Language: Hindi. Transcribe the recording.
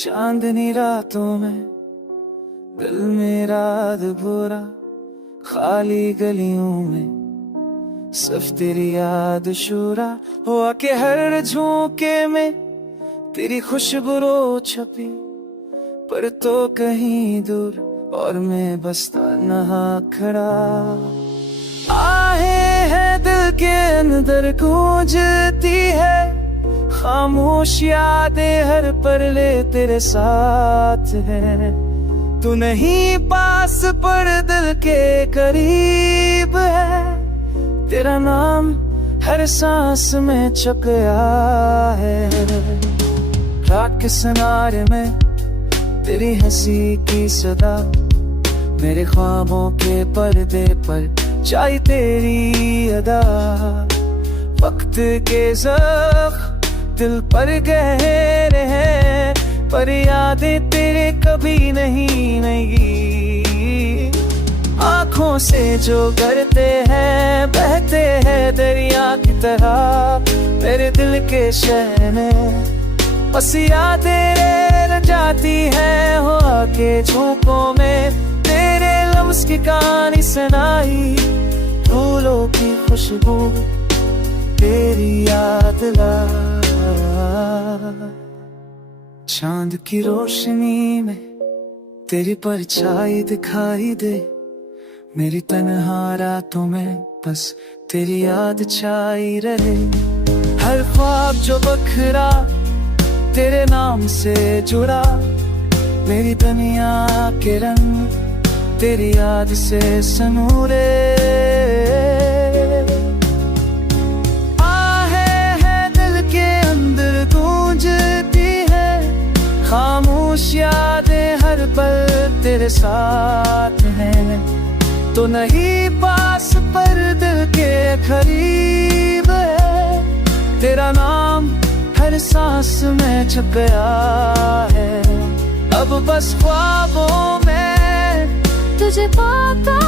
चांदनी रातों में दिल मेरा अधूरा, खाली गलियों में सिर्फ तेरी याद शुरा हुआ के हर झोंके में तेरी खुशबू छपी, पर तो कहीं दूर और मैं बसता नहा खड़ा। आहे है दिल के अंदर गूंजती है, खामोश यादें हर पल ले तेरे साथ है। तू नहीं पास पर दिल के करीब है, तेरा नाम हर सांस में छप गया है। रात के सनारे में तेरी हंसी की सदा, मेरे ख्वाबों के पर्दे पर चाहे तेरी अदा। वक्त के ज़ख्म दिल पर गहरे हैं, पर यादें तेरे कभी नहीं। आँखों से जो करते हैं बहते हैं दरिया की तरह, मेरे दिल के शहर में बस यादें रह जाती है। हो आके झोंकों में तेरे लम्स की कहानी सुनाई, फूलों की खुशबू तेरी याद ला। चांद की रोशनी में तेरी परछाई दिखाई दे, मेरी तन्हा रातों में बस तेरी याद छाई रहे। हर ख्वाब जो बखरा तेरे नाम से जुड़ा, मेरी दुनिया के रंग तेरी याद से सनूरे। खामोश यादें हर पल तेरे साथ हैं, तो नहीं पास पर दिल के करीब है। तेरा नाम हर सांस में छप गया है, अब बस ख्वाबों में तुझे पाता